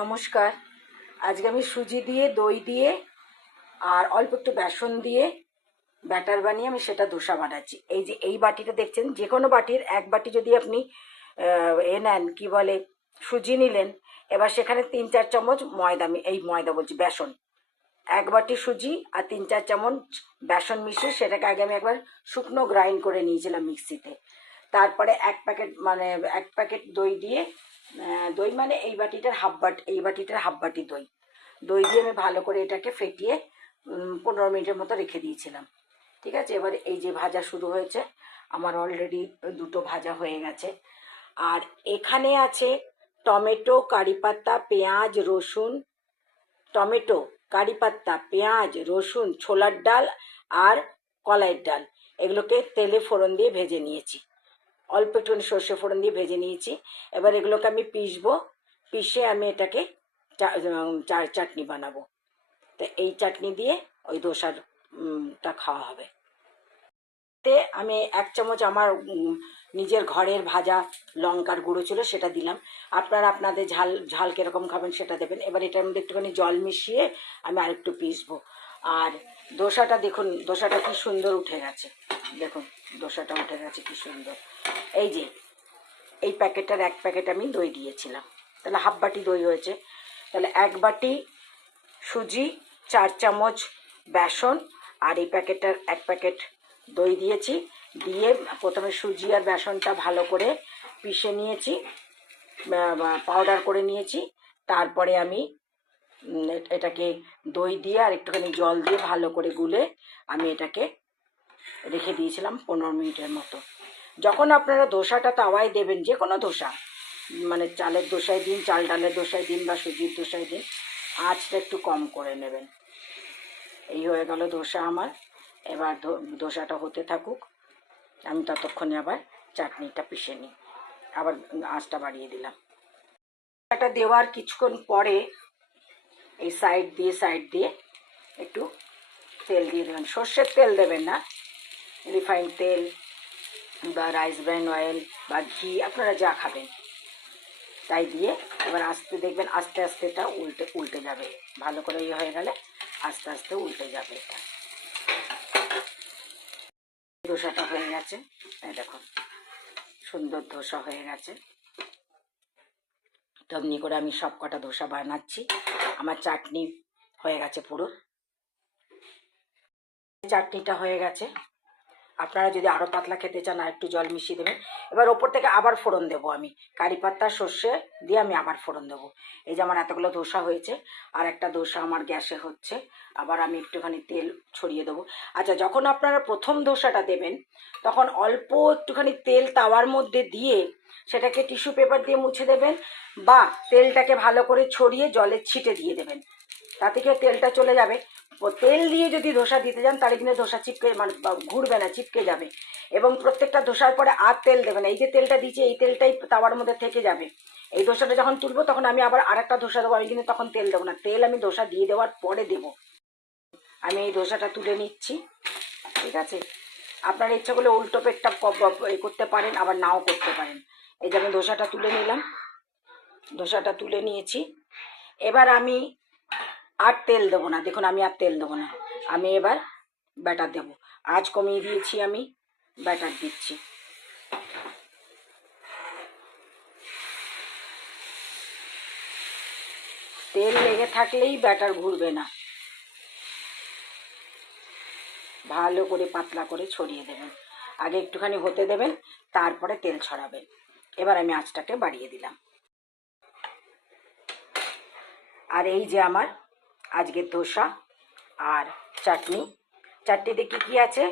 নমস্কার। আজকে আমি সুজি দিয়ে, দই দিয়ে আর অল্প একটু বেসন দিয়ে ব্যাটার বানিয়ে আমি সেটা ধোসা বানাচ্ছি। এই যে এই বাটিটা দেখছেন, যে কোনো বাটির এক বাটি যদি আপনি এ নেন, কী বলে, সুজি নিলেন, এবার সেখানে তিন চার চামচ ময়দা এই ময়দা বলছি, বেসন। এক বাটি সুজি আর তিন চার চামচ বেসন মিশিয়ে সেটাকে আগে আমি একবার শুকনো গ্রাইন্ড করে নিয়েছিলাম মিক্সিতে। তারপরে এক প্যাকেট মানে এক প্যাকেট দই দিয়ে দই মানে এই বাটিটার হাফ বাটি, এই বাটিটার হাফ বাটি দই। দই দিয়ে আমি ভালো করে এটাকে ফেটিয়ে পনেরো মিনিটের মতো রেখে দিয়েছিলাম। ঠিক আছে? এবারে এই যে ভাজা শুরু হয়েছে, আমার অলরেডি দুটো ভাজা হয়ে গেছে। আর এখানে আছে টমেটো, কারি পাতা, পেঁয়াজ, রসুন, টমেটো, কারি পাত্তা পেঁয়াজ, রসুন, ছোলার ডাল আর কলাইয়ের ডাল। এগুলোকে তেলে ফোড়ন দিয়ে ভেজে নিয়েছি। অল্প একটুখানি সর্ষে ফোড়ন দিয়ে ভেজে নিয়েছি। এবার এগুলোকে আমি পিসবো পিষে আমি এটাকে চাটনি বানাবো। তো এই চাটনি দিয়ে ওই দোসার টা খাওয়া হবে। তে আমি এক চামচ আমার নিজের ঘরের ভাজা লঙ্কার গুঁড়ো ছিল সেটা দিলাম। আপনারা আপনাদের ঝাল ঝাল কীরকম খাবেন সেটা দেবেন। এবার এটার মধ্যে একটুখানি জল মিশিয়ে আমি আরেকটু পিসবো আর দোসাটা দেখুন, দোসাটা কি সুন্দর উঠে গেছে। দেখুন, দোসাটা উঠে গেছে কি সুন্দর। এই যে, এই প্যাকেটটার এক প্যাকেট আমি দই দিয়েছিলাম। তাহলে হাফ বাটি দই হয়েছে। তাহলে এক বাটি সুজি, চার চামচ বেসন, আর এই প্যাকেটটার এক প্যাকেট দই দিয়েছি। দিয়ে প্রথমে সুজি আর বেসনটা ভালো করে পিষে নিয়েছি পাউডার করে নিয়েছি। তারপরে আমি এটাকে দই দিয়ে আর একটুখানি জল দিয়ে ভালো করে গুলে আমি এটাকে রেখে দিয়েছিলাম পনেরো মিনিটের মতো। যখন আপনারা দোসাটা তাওয়ায় দেবেন যে কোনো দোসা মানে চালের দোসায় দিন, চাল ডালের দোসায় দিন বা সুজির দোসায় দিন, আঁচটা একটু কম করে নেবেন। এই হয়ে গেল দোসা আমার। এবার দোসাটা হতে থাকুক। আমি ততক্ষণে আবার চাটনিটা পিষে নিই। আবার আঁচটা বাড়িয়ে দিলাম। এটা দেওয়ার কিছুক্ষণ পরে এই সাইড দিয়ে সাইড দিয়ে একটু তেল দিয়ে দেবেন। সর্ষের তেল দেবেন না। রিফাইন তেল বা রাইস ব্র্যান্ড অয়েল বা ঘি, আপনারা যা খাবেন। তাই দিয়ে এবার আস্তে দেখবেন আস্তে আস্তে এটা উল্টে উল্টে যাবে। ভালো করে ইয়ে হয়ে গেলে আস্তে আস্তে উল্টে যাবে এটা। ধোসাটা হয়ে গেছে। দেখুন, সুন্দর ধোসা হয়ে গেছে। তেমনি করে আমি সব কটা ধোসা বানাচ্ছি। আমার চাটনি হয়ে গেছে পুরো। চাটনিটা হয়ে গেছে। আপনারা যদি আরও পাতলা খেতে চান আর একটু জল মিশিয়ে দেবেন। এবার ওপর থেকে আবার ফোড়ন দেবো আমি। কারি পাত্তা সর্ষে দিয়ে আমি আবার ফোড়ন দেবো। এই যে আমার এতগুলো ধোসা হয়েছে, আর একটা ধোসা আমার গ্যাসে হচ্ছে, আবার আমি একটুখানি তেল ছড়িয়ে দেবো। আচ্ছা যখন আপনারা প্রথম ধোসাটা দেবেন, তখন অল্প একটুখানি তেল তাওয়ার মধ্যে দিয়ে সেটাকে টিস্যু পেপার দিয়ে মুছে দেবেন, বা তেলটাকে ভালো করে ছড়িয়ে জলের ছিটে দিয়ে দেবেন। তাতে কি তেলটা চলে যাবে? তেল দিয়ে যদি ধোসা দিতে যান, তাহলে কিন্তু ধোসা চিপকে মানে ঘুরবে না, চিপকে যাবে। এবং প্রত্যেকটা ধোসার পরে আর তেল দেবে না। এই যে তেলটা দিয়েছি, এই তেলটাই তাওয়ার মধ্যে থেকে যাবে। এই ধোসাটা যখন তুলবো, তখন আমি আবার আর একটা ধোসা দেবো। আমি কিন্তু তখন তেল দেবো না। তেল আমি ধোসা দিয়ে দেওয়ার পরে দেবো। আমি এই ধোসাটা তুলে নিচ্ছি। ঠিক আছে? আপনার ইচ্ছা করলে উল্টো পেটটা করতে পারেন, আবার নাও করতে পারেন। এই যে আমি ধোসাটা তুলে নিলাম। ধোসাটা তুলে নিয়েছি। এবার আমি আর তেল দেবো না। দেখুন, আমি আর তেল দেবো না। আমি এবার ব্যাটার দেবো। আজ কমিয়ে দিয়েছি আমি, ব্যাটার দিচ্ছি। তেল লেগে থাকলেই ব্যাটার ঘুরবে না। ভালো করে পাতলা করে ছড়িয়ে দেবেন। আগে একটুখানি হতে দেবেন, তারপরে তেল ছড়াবেন। এবার আমি আঁচটাকে বাড়িয়ে দিলাম। আর এই যে আমার আজকের ধোসা আর চাটনি। চাটনিতে কী কী আছে?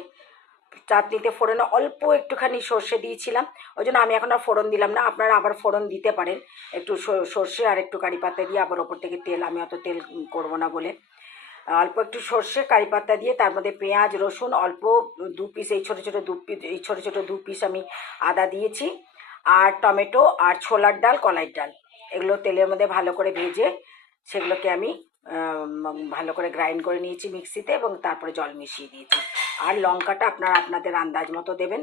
চাটনিতে ফোড়নে অল্প একটুখানি সর্ষে দিয়েছিলাম। ওই জন্য আমি এখন আর ফোড়ন দিলাম না। আপনারা আবার ফোড়ন দিতে পারেন। একটু সর্ষে আর একটু কারি পাতা দিয়ে আবার ওপর থেকে তেল আমি অত তেল করব না বলে। অল্প একটু সর্ষে কারি পাতা দিয়ে তার মধ্যে পেঁয়াজ রসুন অল্প দু পিস এই ছোটো ছোটো দু পিস এই ছোটো ছোটো দু পিস আমি আদা দিয়েছি। আর টমেটো আর ছোলার ডাল কলাইয়ের ডাল। এগুলো তেলের মধ্যে ভালো করে ভেজে সেগুলোকে আম, ভালো করে গ্রাইন্ড করে নিয়েছি মিক্সিতে এবং তারপরে জল মিশিয়ে দিয়েছি। আর লঙ্কাটা আপনারা আপনাদের আন্দাজ মতো দেবেন।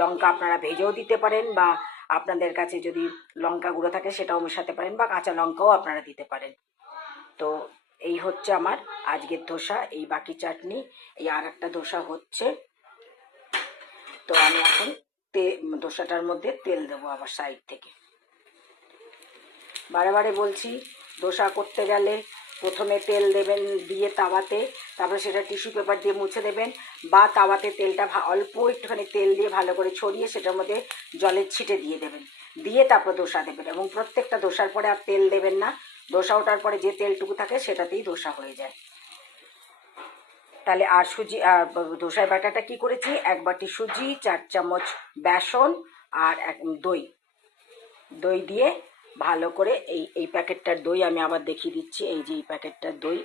লঙ্কা আপনারা ভেজেও দিতে পারেন বা আপনাদের কাছে যদি লঙ্কা গুঁড়ো থাকে সেটাও মেশাতে পারেন বা কাঁচা লঙ্কাও আপনারা দিতে পারেন। তো এই হচ্ছে আমার আজকের ধোসা, এই বাকি চাটনি, এই আর একটা ধোসা হচ্ছে। তো আমি এখন তে, ধোসাটার মধ্যে তেল দেবো আবার সাইড থেকে। বারে বারে বলছি, ধোসা করতে গেলে প্রথমে তেল দেবেন দিয়ে তাওয়াতে, তারপরে সেটা টিস্যু পেপার দিয়ে মুছে দেবেন বা তাওয়াতে তেলটা অল্প একটুখানি তেল দিয়ে ভালো করে ছড়িয়ে সেটার মধ্যে জলের ছিটে দিয়ে দেবেন। দিয়ে তারপর ধোসা দেবেন এবং প্রত্যেকটা ধোসার পরে আর তেল দেবেন না। ধোসা ওঠার পরে যে তেলটুকু থাকে সেটাতেই ধোসা হয়ে যায়। তাহলে আর সুজি আর ধোসার ব্যাটাটা কি করেছি? এক বাটি সুজি, চার চামচ বেসন আর এক, দই। দই দিয়ে ভালো করে এই এই প্যাকেটটার দই আমি আবার দেখিয়ে দিচ্ছি। এই যে এই প্যাকেটটার দই,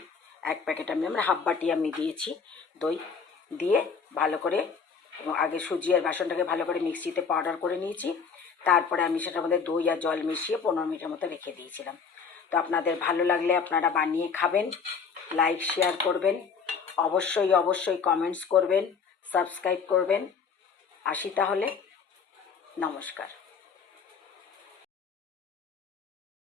এক প্যাকেট আমি, আমরা হাফ বাটি আমি দিয়েছি দই। দিয়ে ভালো করে আগে সুজি আর বেসনটাকে ভালো করে মিক্সিতে পাউডার করে নিয়েছি। তারপরে আমি সেটার মধ্যে দই আর জল মিশিয়ে পনেরো মিনিটের মতো রেখে দিয়েছিলাম। তো আপনাদের ভালো লাগলে আপনারা বানিয়ে খাবেন লাইক শেয়ার করবেন, অবশ্যই অবশ্যই কমেন্টস করবেন সাবস্ক্রাইব করবেন। আসি তাহলে, নমস্কার।